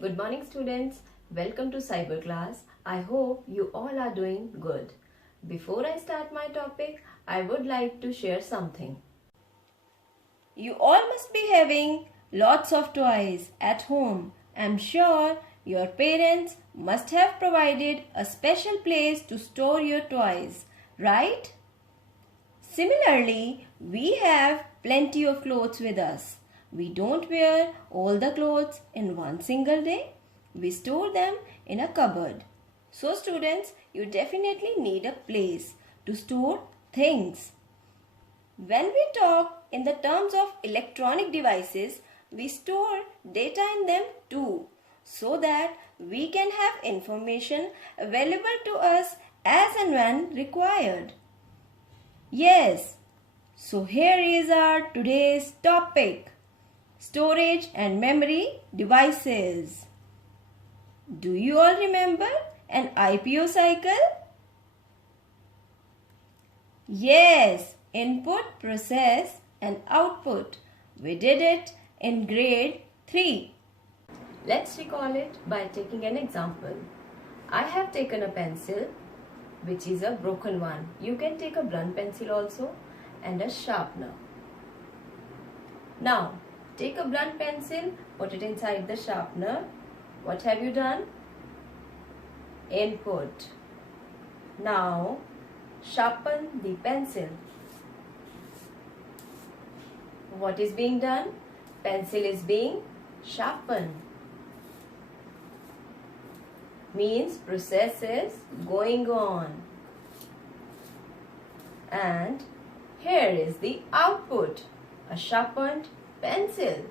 Good morning students. Welcome to Cyber class. I hope you all are doing good. Before I start my topic, I would like to share something. You all must be having lots of toys at home. I'm sure your parents must have provided a special place to store your toys, right? Similarly, we have plenty of clothes with us. We don't wear all the clothes in one single day. We store them in a cupboard. So students, you definitely need a place to store things. When we talk in the terms of electronic devices, we store data in them too, so that we can have information available to us as and when required. Yes, so here is our today's topic, storage and memory devices. Do you all remember an IPO cycle? Yes, input, process and output. We did it in grade 3. Let's recall it by taking an example. I have taken a pencil, which is a broken one. You can take a blunt pencil also and a sharpener. Now, take a blunt pencil, put it inside the sharpener. What have you done? Input. Now, sharpen the pencil. What is being done? Pencil is being sharpened. Means process is going on. And here is the output, a sharpened pencil.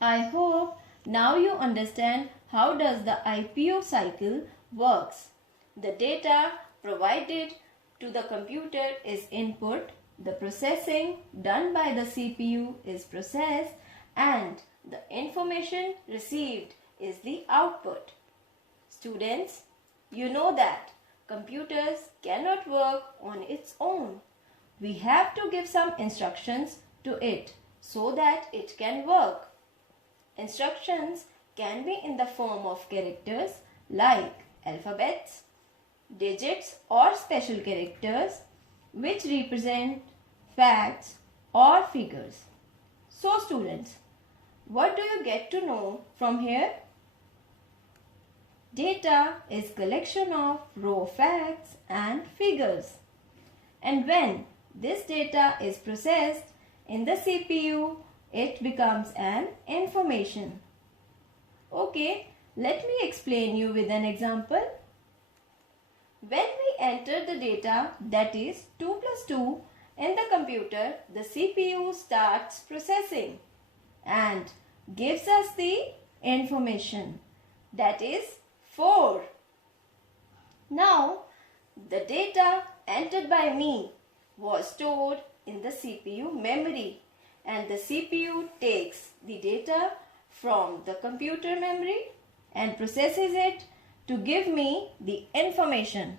I hope now you understand how does the IPO cycle works. The data provided to the computer is input, the processing done by the CPU is process, and the information received is the output. Students, you know that computers cannot work on its own. We have to give some instructions to it so that it can work. Instructions can be in the form of characters like alphabets, digits or special characters which represent facts or figures. So students, what do you get to know from here? Data is collection of raw facts and figures. And when this data is processed in the CPU, it becomes an information. Okay, let me explain you with an example. When we enter the data, that is 2 plus 2 in the computer, the CPU starts processing and gives us the information, that is 4. Now, the data entered by me was stored in the CPU memory, and the CPU takes the data from the computer memory and processes it to give me the information.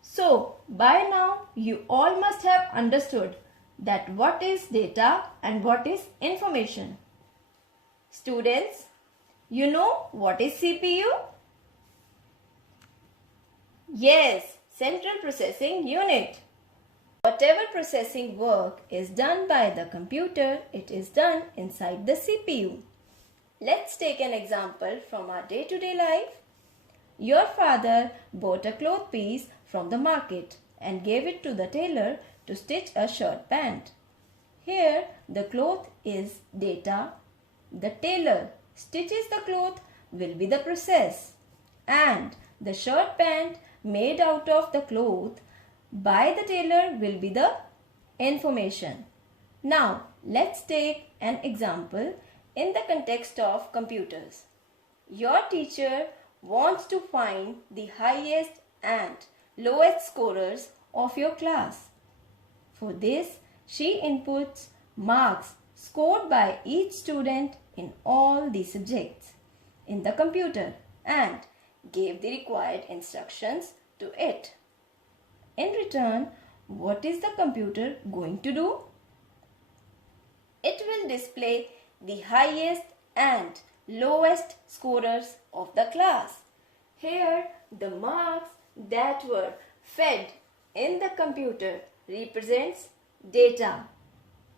So, by now you all must have understood that what is data and what is information. Students, you know what is CPU? Yes, Central Processing Unit. Whatever processing work is done by the computer, it is done inside the CPU. Let's take an example from our day-to-day life. Your father bought a cloth piece from the market and gave it to the tailor to stitch a shirt pant. Here the cloth is data. The tailor stitches the cloth will be the process, and the shirt pant made out of the cloth by the tailor will be the information. Now let's take an example in the context of computers. Your teacher wants to find the highest and lowest scorers of your class. For this, she inputs marks scored by each student in all the subjects in the computer and gave the required instructions to it. In return, what is the computer going to do? It will display the highest and lowest scorers of the class. Here, the marks that were fed in the computer represents data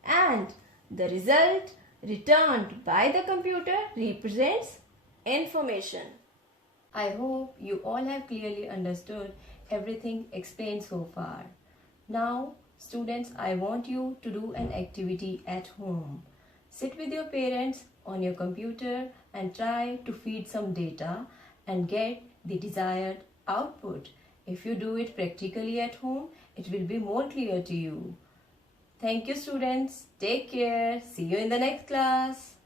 and the result returned by the computer represents information. I hope you all have clearly understood everything explained so far. Now, students, I want you to do an activity at home. Sit with your parents on your computer and try to feed some data and get the desired output. If you do it practically at home, it will be more clear to you. Thank you, students. Take care. See you in the next class.